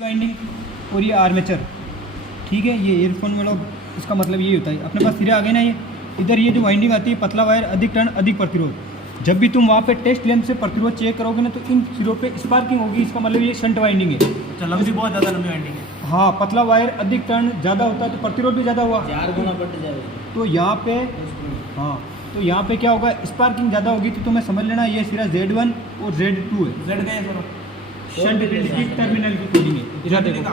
Winding और ये armature, ठीक है। ये ईयरफोन वाला इसका मतलब ये होता है, अपने पास सिरे आ गए ना, ये इधर ये जो वाइंडिंग आती है पतला वायर, अधिक टर्न अधिक प्रतिरोध। जब भी तुम वहाँ पे टेस्ट लैंप से प्रतिरोध चेक करोगे ना तो इन सिरों पे स्पार्किंग होगी, इसका मतलब ये शंट वाइंडिंग है। अच्छा, लंबी बहुत ज़्यादा लंबी वाइंडिंग है। हाँ, पतला वायर अधिक टर्न ज़्यादा होता है तो प्रतिरोध भी ज़्यादा हुआ, 4 गुना बढ़ जाएगा। तो यहाँ पे हाँ, तो यहाँ पे क्या होगा, स्पार्किंग ज़्यादा होगी। तो तुम्हें समझ लेना ये सिरा Z1 और Z2 है। जेड गए सर, शंट फील्ड की टर्मिनल की कोडिंग है, इधर देखो,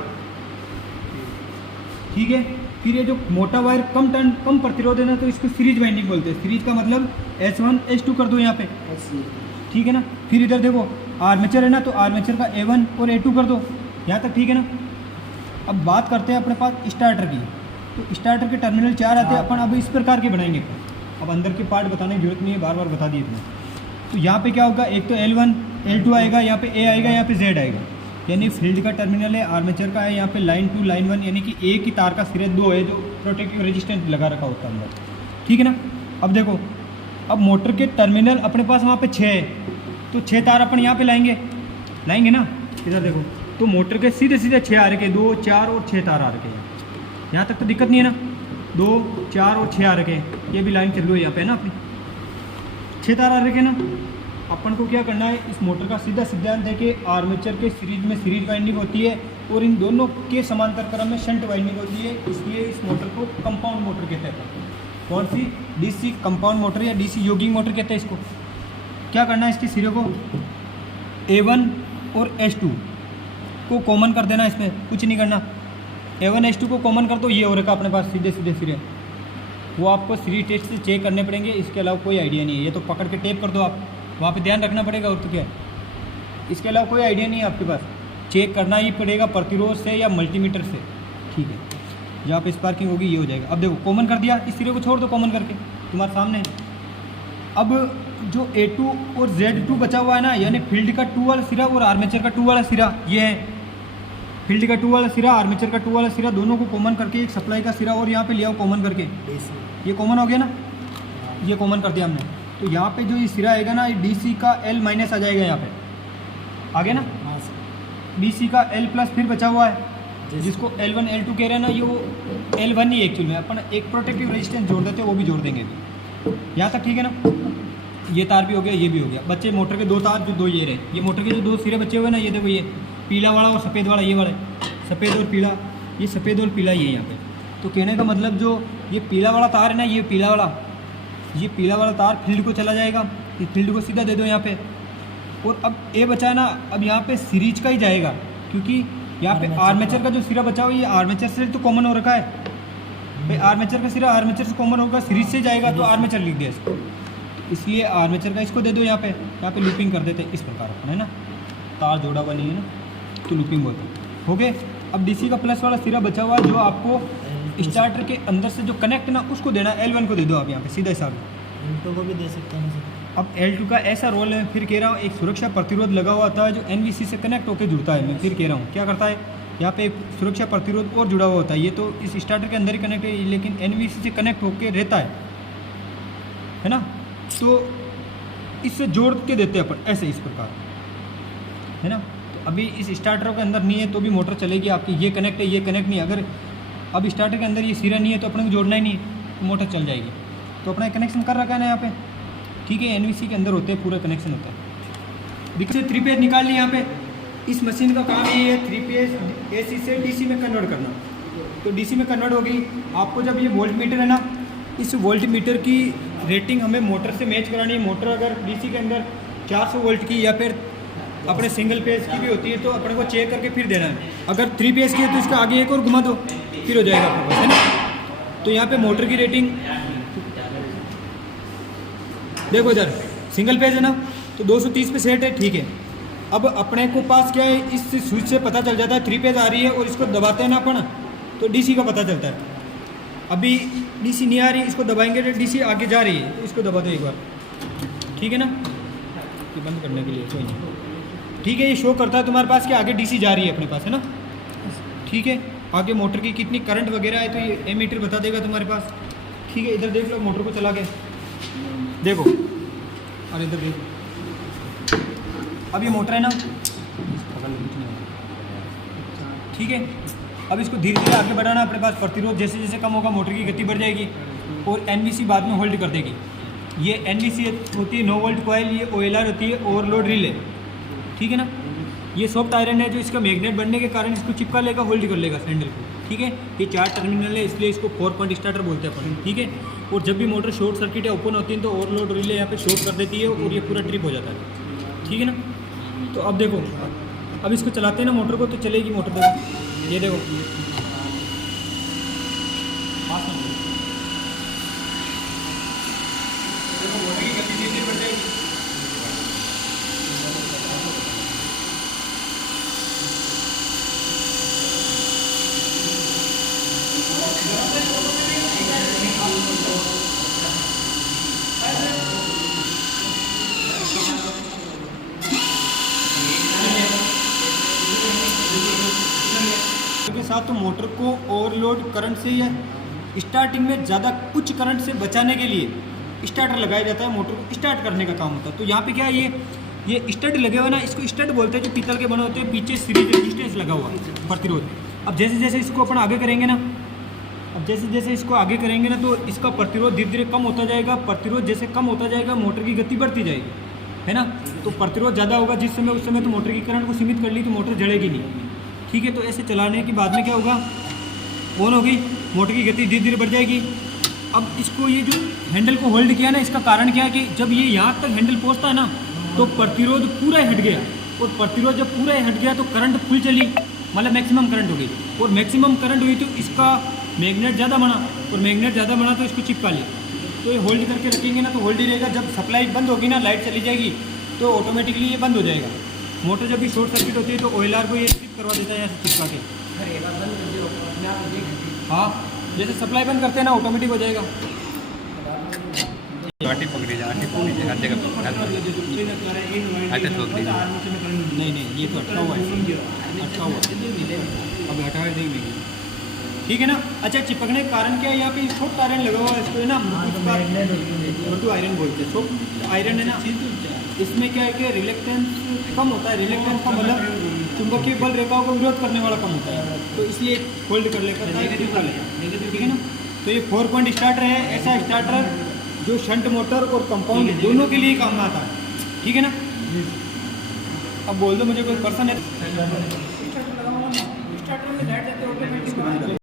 ठीक है। फिर ये जो मोटा वायर कम टर्न कम प्रतिरोध है ना, तो इसको सीरीज वाइंडिंग बोलते हैं। सीरीज का मतलब S1 S2 कर दो यहाँ पे, ठीक है ना। फिर इधर देखो आर्मेचर है ना, तो आर्मेचर का A1 और A2 कर दो, यहाँ तक ठीक है ना। अब बात करते हैं अपने पास स्टार्टर की, तो स्टार्टर के टर्मिनल 4 आते हैं, अपन अब इस प्रकार के बनाएंगे। अब अंदर के पार्ट बताने की जरूरत नहीं है, बार बार बता दिए तुम्हें। तो यहाँ पे क्या होगा, एक तो L1 L2 आएगा, यहाँ पे A आएगा, यहाँ पे Z आएगा, यानी फील्ड का टर्मिनल है। आर्मेचर का है यहाँ पे लाइन 2 लाइन 1, यानी कि एक ही तार का सिरे 2 है जो प्रोटेक्टिव रेजिस्टेंस लगा रखा होता है अंदर, ठीक है ना। अब देखो, अब मोटर के टर्मिनल अपने पास वहाँ पे 6 है, तो 6 तार अपन यहाँ पे लाएंगे ना, इधर देखो। तो मोटर के सीधे सीधे 6 आ रखे, 2 4 और 6 तार आ रखे हैं। यहाँ तक तो दिक्कत नहीं है ना, 2 4 और 6 आ रखे हैं, ये भी लाइन चल रही है यहाँ पे ना अपनी, 6 तार आ रखे ना। अपन को क्या करना है, इस मोटर का सीधा सिद्धांत है कि आर्मेचर के सीरीज में सीरीज वाइंडिंग होती है और इन दोनों के समांतर क्रम में शंट वाइंडिंग होती है, इसलिए इस मोटर को कंपाउंड मोटर कहते हैं। कौन सी, डीसी कंपाउंड मोटर या डीसी योगिंग मोटर कहते हैं इसको। क्या करना है, इसके सिरे को A1 और S2 को कॉमन कर देना, इसमें कुछ नहीं करना। A1 S2 को कॉमन कर दो, ये हो रखा अपने पास सीधे सीधे सिरे, वो आपको सीरीज टेस्ट से चेक करने पड़ेंगे, इसके अलावा कोई आइडिया नहीं है। ये तो पकड़ के टेप कर दो आप, वहाँ पे ध्यान रखना पड़ेगा, और तो क्या है, इसके अलावा कोई आइडिया नहीं है आपके पास। चेक करना ही पड़ेगा प्रतिरोध से या मल्टीमीटर से, ठीक है। जहाँ पे स्पार्किंग होगी ये हो जाएगा। अब देखो कॉमन कर दिया, इस सिरे को छोड़ दो कॉमन करके, तुम्हारे सामने है। अब जो A2 और Z2 बचा हुआ है ना, यानी फील्ड का 2 वाला सिरा और आर्मेचर का 2 वाला सिरा, ये है फील्ड का 2 वाला सिरा, आर्मेचर का 2 वाला सिरा, दोनों को कॉमन करके एक सप्लाई का सिरा और यहाँ पे लिया कॉमन करके, ये कॉमन हो गया ना, ये कॉमन कर दिया हमने। तो यहाँ पे जो ये सिरा आएगा ना, ये DC का L माइनस आ जाएगा, यहाँ पे आ गया ना, DC का L प्लस फिर बचा हुआ है जिसको L1 L2 कह रहे हैं ना, ये वो L1 नहीं एक्चुअल में, अपन एक प्रोटेक्टिव रेजिस्टेंस जोड़ देते हैं, वो भी जोड़ देंगे अभी। यहाँ तक ठीक है ना, ये तार भी हो गया, ये भी हो गया। बच्चे मोटर के 2 तार, जो 2 ये रहे, ये मोटर के जो 2 सिरे बचे हुए ना, ये देखो, ये पीला वाला और सफ़ेद वाला, ये वाला सफ़ेद और पीला, ये सफ़ेद और पीला ये यहाँ पे। तो कहने का मतलब जो ये पीला वाला तार है ना, ये पीला वाला तार फील्ड को चला जाएगा, ये फील्ड को सीधा दे दो यहाँ पे। और अब ए बचा है ना, अब यहाँ पे सीरीज का ही जाएगा, क्योंकि यहाँ पे आर्मेचर का जो सिरा बचा हुआ, ये आर्मेचर से तो कॉमन हो रखा है भाई, आर्मेचर का सिरा आर्मेचर से कॉमन होगा, सीरीज से जाएगा, तो आर्मेचर लिख दिया इसको, इसलिए आर्मेचर का इसको दे दो यहाँ पे लूपिंग कर देते इस प्रकार अपन, है ना। तार जोड़ा हुआ नहीं है ना, तो लूपिंग बोलते हैं, हो गए। अब DC का प्लस वाला सिरा बचा हुआ, जो आपको स्टार्टर के अंदर से जो कनेक्ट ना, उसको देना, L1 को दे दो आप यहाँ पे सीधा हिसाब। L2 को भी दे सकते हैं सर। अब L2 का ऐसा रोल है, फिर कह रहा हूँ, एक सुरक्षा प्रतिरोध लगा हुआ था जो NVC से कनेक्ट होकर जुड़ता है। मैं फिर कह रहा हूँ क्या करता है, यहाँ पे एक सुरक्षा प्रतिरोध और जुड़ा हुआ होता है, ये तो इस स्टार्टर के अंदर ही कनेक्ट है, लेकिन NVC से कनेक्ट होकर रहता है ना। तो इससे जोड़ के देते हैं अपन ऐसे, इस प्रकार, है ना। तो अभी इस स्टार्टर के अंदर नहीं है तो भी मोटर चलेगी आपकी, ये कनेक्ट है, ये कनेक्ट नहीं। अगर अब स्टार्टर के अंदर ये सिरा नहीं है तो अपने को जोड़ना ही नहीं है, तो मोटर चल जाएगी। तो अपना कनेक्शन कर रखा है ना यहाँ पे, ठीक है। NVC के अंदर होते हैं, पूरा कनेक्शन होता है। देखिए 3 फेज निकाल ली यहाँ पे, इस मशीन का काम ये है 3 फेज AC से DC में कन्वर्ट करना। तो DC में कन्वर्ट होगी, आपको जब ये वोल्ट मीटर है ना, इस वोल्ट मीटर की रेटिंग हमें मोटर से मैच करानी है। मोटर अगर DC के अंदर 400 वोल्ट की या फिर अपने सिंगल पेज की भी होती है, तो अपने को चेक करके फिर देना है। अगर 3 पेज की है तो इसका आगे एक और घुमा दो, फिर हो जाएगा अपने पास, है ना। तो यहाँ पे मोटर की रेटिंग देखो, इधर सिंगल पेज है ना, तो 230 पे सेट है, ठीक है। अब अपने को पास क्या है, इस स्विच से पता चल जाता है 3 पेज आ रही है, और इसको दबाते हैं ना अपन, तो DC का पता चलता है। अभी DC नहीं आ रही, इसको दबाएंगे तो DC आगे जा रही है, तो इसको दबा दो एक बार, ठीक है ना। ये बंद करने के लिए कोई नहीं, ठीक है। ये शो करता है तुम्हारे पास कि आगे DC जा रही है अपने पास, है ना, ठीक है। आगे मोटर की कितनी करंट वगैरह है, तो ये एमीटर बता देगा तुम्हारे पास, ठीक है। इधर देख लो, मोटर को चला के देखो, और इधर देखो, अब ये मोटर है ना, ठीक है। अब इसको धीरे धीरे आगे बढ़ाना, अपने पास प्रतिरोध जैसे जैसे कम होगा मोटर की गति बढ़ जाएगी और एनवीसी बाद में होल्ड कर देगी। ये एनवीसी होती है 9 वोल्ट कॉइल, ये OLR होती है ओवरलोड रिले, ठीक है ना। ये सॉफ्ट आयरन है जो इसका मैग्नेट बनने के कारण इसको चिपका लेगा, होल्ड कर लेगा हैंडल को, ठीक है। ये 4 टर्मिनल है इसलिए इसको 4 पॉइंट स्टार्टर बोलते हैं अपन, ठीक है। और जब भी मोटर शॉर्ट सर्किट या ओपन होती है तो ओवरलोड रिले यहाँ पे शॉर्ट कर देती है और ये पूरा ट्रिप हो जाता है, ठीक है ना। तो अब देखो, अब इसको चलाते हैं ना मोटर को तो चलेगी मोटर, देखो ये देखो मोटर की गति धीरे बढ़ जाएगी। के साथ तो मोटर को ओवरलोड करंट से या स्टार्टिंग में ज़्यादा उच्च करंट से बचाने के लिए स्टार्टर लगाया जाता है, मोटर को स्टार्ट करने का काम होता है। तो यहाँ पे क्या है, ये स्टड लगे हुए ना, इसको स्टड बोलते हैं, जो पीतल के बने होते हैं, पीछे सीरीज रेजिस्टेंस लगा हुआ है प्रतिरोध। अब जैसे जैसे इसको अपन आगे करेंगे ना, अब जैसे जैसे इसको आगे करेंगे ना तो इसका प्रतिरोध धीरे धीरे कम होता जाएगा। प्रतिरोध जैसे कम होता जाएगा मोटर की गति बढ़ती जाएगी, है ना। तो प्रतिरोध ज़्यादा होगा जिस समय, उस समय तो मोटर की करंट को सीमित कर ली तो मोटर जलेगी नहीं, ठीक है। तो ऐसे चलाने के बाद में क्या होगा, ऑन होगी, मोटर की गति धीरे धीरे बढ़ जाएगी। अब इसको ये जो हैंडल को होल्ड किया ना, इसका कारण क्या है कि जब ये यहाँ तक हैंडल पहुँचता है ना तो प्रतिरोध पूरा हट गया, और प्रतिरोध जब पूरा हट गया तो करंट फुल चली, मतलब मैक्सिमम करंट हो गई। और मैक्सिमम करंट हुई तो इसका मैग्नेट ज़्यादा बना, और मैग्नेट ज़्यादा बना तो इसको चिपका लिया। तो ये होल्ड करके रखेंगे ना तो होल्ड ही रहेगा। जब सप्लाई बंद होगी ना, लाइट चली जाएगी तो ऑटोमेटिकली ये बंद हो जाएगा। मोटर जब भी शॉर्ट सर्किट होती है तो OLR को ये स्किप करवा देता है यहाँ से चिपका के। हाँ, जैसे सप्लाई बंद करते हैं ना ऑटोमेटिक हो जाएगा। नहीं नहीं, ये तो अटका हुआ है, अटका हुआ है, अब हटा देंगे, ठीक है ना। अच्छा, चिपकने के कारण क्या है, यहाँ पे सॉफ्ट आयरन लगा हुआ है, इसको है ना मृदु आयरन बोलते हैं। सॉफ्ट आयरन है ना, इसमें क्या है कि रिलेक्टेंस कम होता है। रिलेक्टेंस का मतलब चुंबकीय बल रेखाओं का विरोध करने वाला कम होता है, तो इसलिए होल्ड कर लेता है, ठीक है ना। तो ये 4 पॉइंट स्टार्टर है, ऐसा स्टार्टर जो शंट मोटर और कंपाउंड दोनों के लिए काम आता है, ठीक है ना। अब बोल दो मुझे कोई पर्सन है स्टार्टर में लाइट जाते हैं।